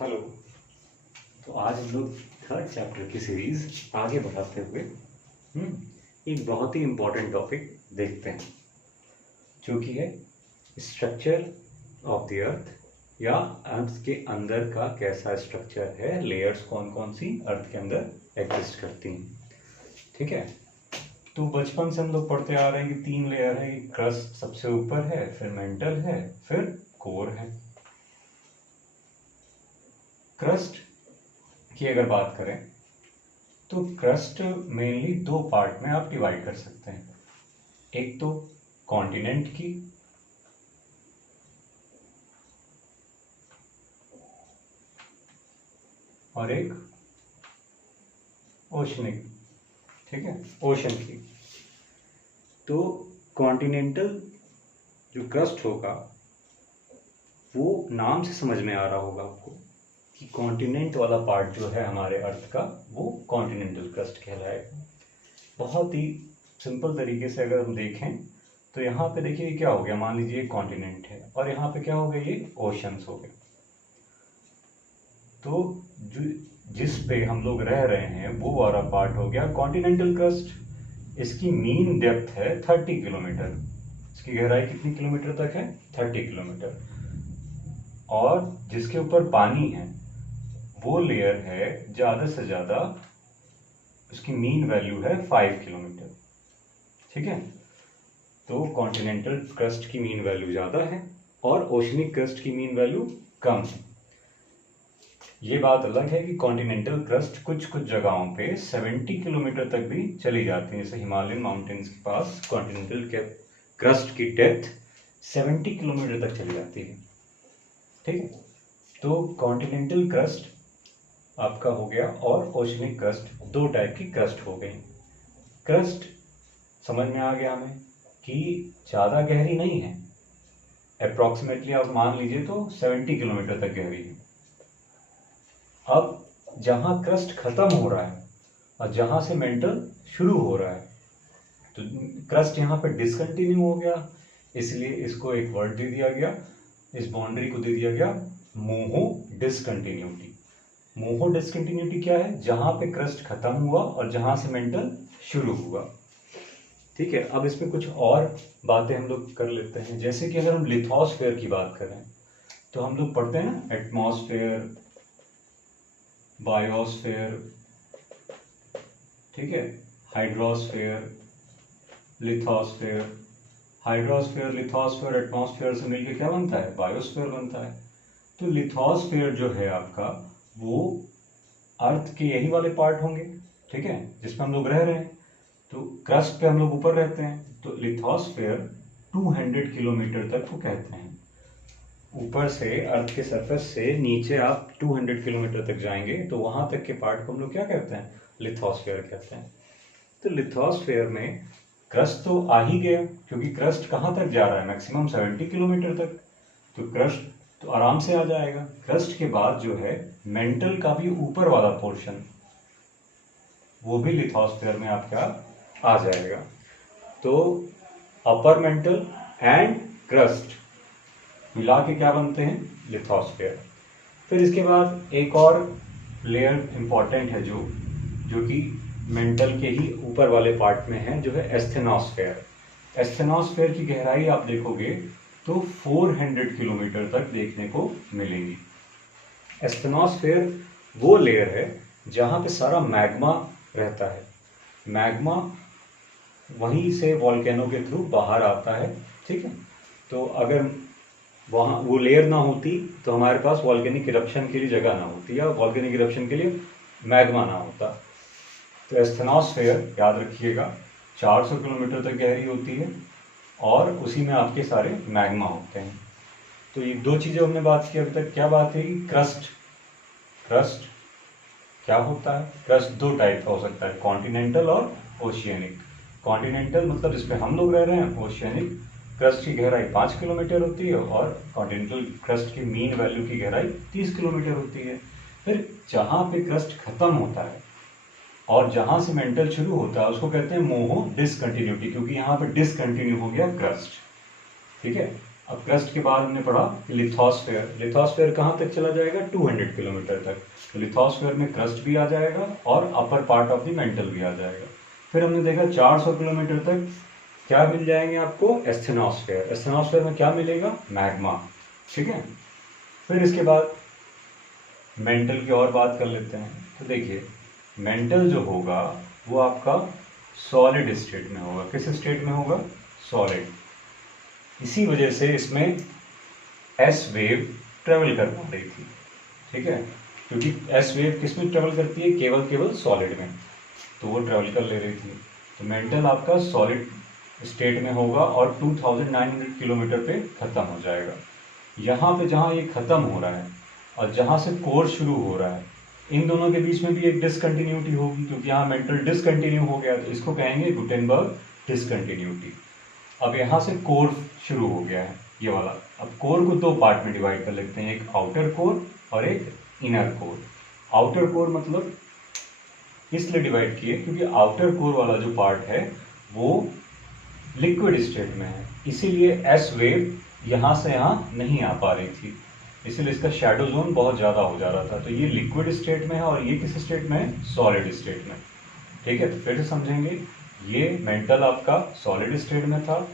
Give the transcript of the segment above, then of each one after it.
Hello. तो आज हम लोग थर्ड चैप्टर की सीरीज आगे बढ़ाते हुए एक बहुत ही इम्पोर्टेंट टॉपिक देखते हैं, जो कि है स्ट्रक्चर ऑफ द अर्थ, या अर्थ के अंदर का कैसा स्ट्रक्चर है, लेयर्स कौन कौन सी अर्थ के अंदर एग्जिस्ट करती हैं। ठीक है। तो बचपन से हम लोग पढ़ते आ रहे हैं कि 3 लेयर है। क्रस्ट सबसे ऊपर है, फिर मेंटल है, फिर कोर है। क्रस्ट की अगर बात करें तो क्रस्ट मेनली 2 पार्ट में आप डिवाइड कर सकते हैं। एक तो कॉन्टिनेंट की, और एक ओशनिक। ठीक है, ओशन की। तो कॉन्टिनेंटल जो क्रस्ट होगा वो नाम से समझ में आ रहा होगा आपको कि कॉन्टिनेंट वाला पार्ट जो है हमारे अर्थ का वो कॉन्टिनेंटल क्रस्ट कहलाएगा। बहुत ही सिंपल तरीके से अगर हम देखें तो यहाँ पे देखिए क्या हो गया, मान लीजिए कॉन्टिनेंट है और यहाँ पे क्या हो गया, ये ओशंस हो गए। तो जो जिस पे हम लोग रह रहे हैं वो वाला पार्ट हो गया कॉन्टिनेंटल क्रस्ट। इसकी मीन डेप्थ है 30 किलोमीटर। इसकी गहराई कितनी किलोमीटर तक है? 30 किलोमीटर। और जिसके ऊपर पानी है वो लेयर है ज़्यादा से ज़्यादा, उसकी मीन वैल्यू है 5 किलोमीटर। ठीक है। तो कॉन्टिनेंटल क्रस्ट की मीन वैल्यू ज़्यादा है और ओशनिक क्रस्ट की मीन वैल्यू कम है। ये बात अलग है कि कॉन्टिनेंटल क्रस्ट कुछ कुछ जगहों पे 70 किलोमीटर तक भी चली जाती है। जैसे हिमालयन माउंटेन्स के पास कॉन्टिनेंटल क्रस्ट की डेप्थ 70 किलोमीटर तक चली जाती है। ठीक है। तो कॉन्टिनेंटल क्रस्ट आपका हो गया और ओशनिक क्रस्ट, 2 टाइप की क्रस्ट हो गई। क्रस्ट समझ में आ गया हमें कि ज़्यादा गहरी नहीं है, अप्रॉक्सीमेटली आप मान लीजिए तो 70 किलोमीटर तक गहरी है। अब जहाँ क्रस्ट खत्म हो रहा है और जहाँ से मेंटल शुरू हो रहा है, तो क्रस्ट यहाँ पे डिसकंटिन्यू हो गया, इसलिए इसको एक वर्ड दे दिया गया, इस बाउंड्री को दे दिया गया मोहो डिसकंटिन्यूटी। मोहो डिसकंटिन्यूटी क्या है? जहां पे क्रस्ट खत्म हुआ और जहां से मेंटल शुरू हुआ। ठीक है। अब इसमें कुछ और बातें हम लोग कर लेते हैं। जैसे कि अगर हम लिथोस्फेयर की बात करें तो हम लोग पढ़ते हैं ना, एटमॉस्फेयर, बायोस्फेयर, ठीक है, hydrosphere, lithosphere. Hydrosphere, lithosphere, atmosphere से मिलकर क्या बनता है? बायोस्फेयर बनता है। तो लिथोस्फेयर जो है आपका वो अर्थ के यही वाले पार्ट होंगे, ठीक है, जिसमें हम लोग रह रहे हैं। तो क्रस्ट पे हम लोग ऊपर रहते हैं, तो लिथोस्फेयर 200 किलोमीटर तक को कहते हैं। ऊपर से अर्थ के सरफेस से नीचे आप 200 किलोमीटर तक जाएंगे तो वहां तक के पार्ट को हम लोग क्या कहते हैं? लिथोस्फेयर कहते हैं। तो लिथोस्फेयर में क्रस्ट तो आ ही गया, क्योंकि क्रस्ट कहाँ तक जा रहा है? मैक्सिमम 70 किलोमीटर तक। तो क्रस्ट तो आराम से आ जाएगा। क्रस्ट के बाद जो है मेंटल का भी ऊपर वाला पोर्शन, वो भी लिथोस्फेयर में आपका आ जाएगा। तो अपर मेंटल एंड क्रस्ट मिला के क्या बनते हैं? लिथोस्फेयर। फिर इसके बाद एक और लेयर इंपॉर्टेंट है जो कि मेंटल के ही ऊपर वाले पार्ट में है, जो है एस्थेनोस्फेयर। एस्थेनोस्फेयर की गहराई आप देखोगे तो 400 किलोमीटर तक देखने को मिलेगी। एस्थेनोस्फेयर वो लेयर है जहाँ पे सारा मैग्मा रहता है। मैग्मा वहीं से वॉल्केनो के थ्रू बाहर आता है। ठीक है। तो अगर वहाँ वो लेयर ना होती तो हमारे पास वॉल्केनिक इरप्शन के लिए जगह ना होती, या वॉल्केनिक इरप्शन के लिए मैग्मा ना होता। तो एस्थेनोस्फेयर याद रखिएगा 400 किलोमीटर तक गहरी होती है और उसी में आपके सारे मैग्मा होते हैं। तो ये 2 चीज़ें हमने बात की अभी तक। क्या बात है कि क्रस्ट क्या होता है? क्रस्ट 2 टाइप का हो सकता है, कॉन्टिनेंटल और ओशियनिक। कॉन्टिनेंटल मतलब जिसपे हम लोग रह रहे हैं। ओशियनिक क्रस्ट की गहराई 5 किलोमीटर होती है और कॉन्टिनेंटल क्रस्ट की मीन वैल्यू की गहराई 30 किलोमीटर होती है। फिर जहाँ पे क्रस्ट खत्म होता है और जहां से मेंटल शुरू होता है उसको कहते हैं मोहो डिसकंटिन्यूटी, क्योंकि यहाँ पे डिसकंटिन्यू हो गया क्रस्ट। ठीक है। अब क्रस्ट के बाद हमने पढ़ा लिथोस्फेयर। लिथोस्फेयर कहाँ तक चला जाएगा? 200 किलोमीटर तक। तो लिथोस्फेयर में क्रस्ट भी आ जाएगा और upper part of the mental भी आ जाएगा। फिर हमने देखा 400 किलोमीटर तक क्या मिल जाएंगे आपको? एस्थेनोस्फेयर। एस्थेनोस्फेयर में क्या मिलेगा? मैग्मा। ठीक है। फिर इसके बाद मेंटल की और बात कर लेते हैं। तो देखिए मेंटल जो होगा वो आपका सॉलिड स्टेट में होगा। किस स्टेट में होगा? सॉलिड। इसी वजह से इसमें एस वेव ट्रेवल कर पा रही थी। ठीक है, क्योंकि एस वेव किस में ट्रेवल करती है? केवल सॉलिड में, तो वो ट्रेवल कर ले रही थी। तो मेंटल आपका सॉलिड स्टेट में होगा और 2900 किलोमीटर पे खत्म हो जाएगा। यहाँ पे जहाँ ये खत्म हो रहा है और जहाँ से कोर शुरू हो रहा है, इन दोनों के बीच में भी एक डिसकंटिन्यूटी होगी, क्योंकि यहाँ मेंटल डिसकंटिन्यू हो गया, तो इसको कहेंगे गुटेनबर्ग डिसकंटिन्यूटी। अब यहाँ से कोर शुरू हो गया है ये वाला। अब कोर को दो पार्ट में डिवाइड कर लेते हैं, एक आउटर कोर और एक इनर कोर। आउटर कोर मतलब इसलिए डिवाइड किए क्योंकि आउटर कोर वाला जो पार्ट है वो लिक्विड स्टेट में है, इसीलिए एस वेव यहाँ से यहाँ नहीं आ पा रही थी, इसीलिए इसका शैडो जोन बहुत ज़्यादा हो जा रहा था। तो ये लिक्विड स्टेट में है और ये किस स्टेट में है? सॉलिड स्टेट में। ठीक है, तो फिर से समझेंगे। ये मेंटल आपका सॉलिड स्टेट में था,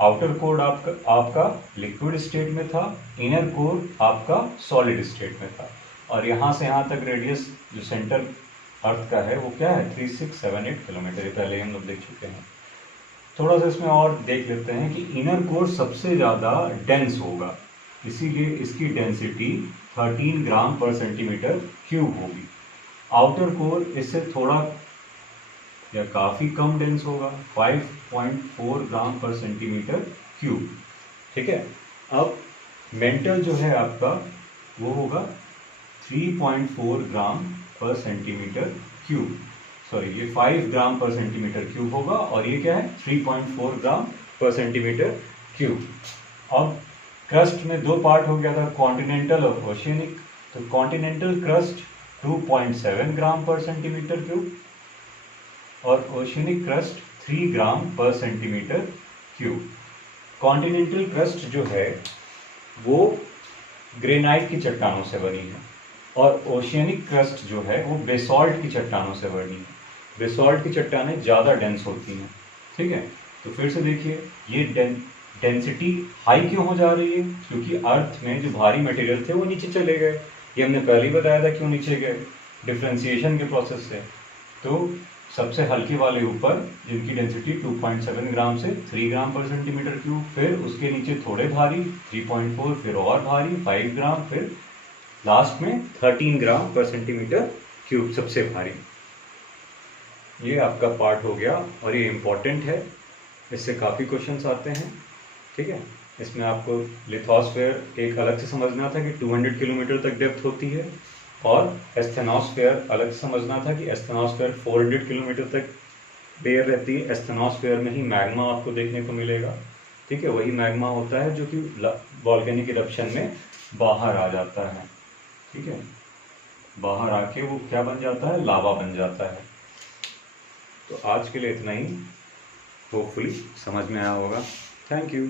आउटर कोर आपका लिक्विड स्टेट में था, इनर कोर आपका सॉलिड स्टेट में था। और यहाँ से यहाँ तक रेडियस जो सेंटर अर्थ का है वो क्या है? 3678 किलोमीटर। ये पहले हम लोग देख चुके हैं। थोड़ा सा इसमें और देख लेते हैं कि इनर कोर सबसे ज़्यादा डेंस होगा, इसीलिए इसकी डेंसिटी 13 ग्राम पर सेंटीमीटर क्यूब होगी। आउटर कोर इससे थोड़ा या काफ़ी कम डेंस होगा, 5.4 ग्राम पर सेंटीमीटर क्यूब। ठीक है। अब मेंटल जो है आपका वो होगा 3.4 ग्राम पर सेंटीमीटर क्यूब। सॉरी, ये 5 ग्राम पर सेंटीमीटर क्यूब होगा और ये क्या है? 3.4 ग्राम पर सेंटीमीटर क्यूब। अब क्रस्ट में दो पार्ट हो गया था, कॉन्टिनेंटल और ओशियनिक। तो कॉन्टिनेंटल क्रस्ट 2.7 ग्राम पर सेंटीमीटर क्यूब और ओशियनिक क्रस्ट 3 ग्राम पर सेंटीमीटर क्यूब। कॉन्टिनेंटल क्रस्ट जो है वो ग्रेनाइट की चट्टानों से बनी है और ओशियनिक क्रस्ट जो है वो बेसॉल्ट की चट्टानों से बनी है। बेसॉल्ट की चट्टानें ज़्यादा डेंस होती हैं। ठीक है, तो फिर से देखिए ये डेंसिटी हाई क्यों हो जा रही है? क्योंकि अर्थ में जो भारी मटेरियल थे वो नीचे चले गए। ये हमने पहले ही बताया था क्यों नीचे गए, डिफ्रेंसिएशन के प्रोसेस से। तो सबसे हल्के वाले ऊपर जिनकी डेंसिटी 2.7 ग्राम से 3 ग्राम पर सेंटीमीटर क्यूब, फिर उसके नीचे थोड़े भारी 3.4, फिर और भारी 5 ग्राम, फिर लास्ट में 13 ग्राम पर सेंटीमीटर क्यूब सबसे भारी। ये आपका पार्ट हो गया और ये इम्पॉर्टेंट है, इससे काफ़ी क्वेश्चंस आते हैं। ठीक है, इसमें आपको लिथोस्फेयर एक अलग से समझना था कि 200 किलोमीटर तक डेप्थ होती है और एस्थेनोस्फेयर अलग से समझना था कि एस्थेनोस्फेयर 400 किलोमीटर तक बेयर रहती है। एस्थेनोस्फेयर में ही मैग्मा आपको देखने को मिलेगा। ठीक है, वही मैग्मा होता है जो कि वॉल्केनिक इरप्शन में बाहर आ जाता है। ठीक है, बाहर आके वो क्या बन जाता है? लावा बन जाता है। तो आज के लिए इतना ही, होपफुली समझ में आया होगा। Thank you.